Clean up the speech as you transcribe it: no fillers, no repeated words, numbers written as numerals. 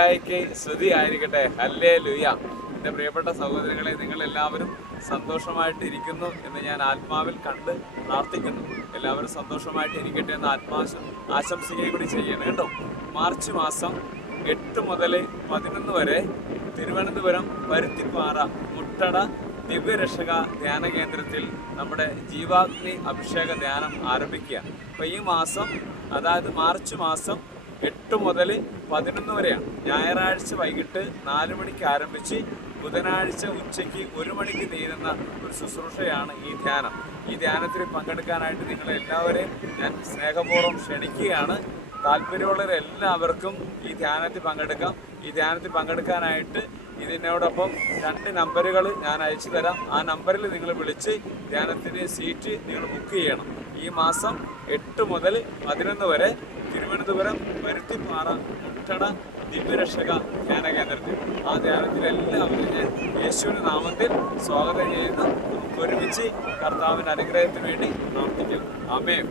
ായിക്ക് സ്തുതി ആയിരിക്കട്ടെ. ഹല്ലേലൂയ. എൻ്റെ പ്രിയപ്പെട്ട സഹോദരങ്ങളെ, നിങ്ങളെല്ലാവരും സന്തോഷമായിട്ട് ഇരിക്കുന്നു എന്ന് ഞാൻ ആത്മാവിൽ കണ്ട് പ്രാർത്ഥിക്കുന്നു. എല്ലാവരും സന്തോഷമായിട്ട് ഇരിക്കട്ടെ എന്ന് ആശംസിക്കുകയും കൂടി ചെയ്യണം കേട്ടോ. മാർച്ച് മാസം 8 മുതൽ 11 വരെ തിരുവനന്തപുരം പരുത്തിപ്പാറ മുട്ടട ദിവ്യരക്ഷക ധ്യാന കേന്ദ്രത്തിൽ നമ്മുടെ ജീവാഗ്നി അഭിഷേക ധ്യാനം ആരംഭിക്കുക. അപ്പോൾ ഈ മാസം, അതായത് മാർച്ച് മാസം 8 മുതൽ 11 വരെയാണ്. ഞായറാഴ്ച വൈകിട്ട് 4 മണിക്ക് ആരംഭിച്ച് ബുധനാഴ്ച ഉച്ചയ്ക്ക് 1 മണിക്ക് തീരുന്ന ഒരു ശുശ്രൂഷയാണ് ഈ ധ്യാനം. ഈ ധ്യാനത്തിൽ പങ്കെടുക്കാനായിട്ട് നിങ്ങളെല്ലാവരെയും ഞാൻ സ്നേഹപൂർവ്വം ക്ഷണിക്കുകയാണ്. താല്പര്യമുള്ളവരെല്ലാവർക്കും ഈ ധ്യാനത്തിൽ പങ്കെടുക്കാം. ഈ ധ്യാനത്തിൽ പങ്കെടുക്കാനായിട്ട് ഇതിനോടൊപ്പം 2 നമ്പറുകൾ ഞാൻ അയച്ചു തരാം. ആ നമ്പറിൽ നിങ്ങൾ വിളിച്ച് ധ്യാനത്തിന് സീറ്റ് നിങ്ങൾ ബുക്ക് ചെയ്യണം. ഈ മാസം 8 മുതൽ 11 വരെ തിരുവനന്തപുരം പരുത്തിപ്പാറ മുട്ടട ദിവ്യരക്ഷക ധ്യാന കേന്ദ്രത്തിൽ. ആ ധ്യാനത്തിൽ എല്ലാവരും ഞാൻ യേശുവിൻ്റെ നാമത്തിൽ സ്വാഗതം ചെയ്യുന്നു. നമുക്ക് ഒരുമിച്ച് കർത്താവിൻ്റെ അനുഗ്രഹത്തിന് വേണ്ടി പ്രാർത്ഥിക്കാം. ആമേൻ.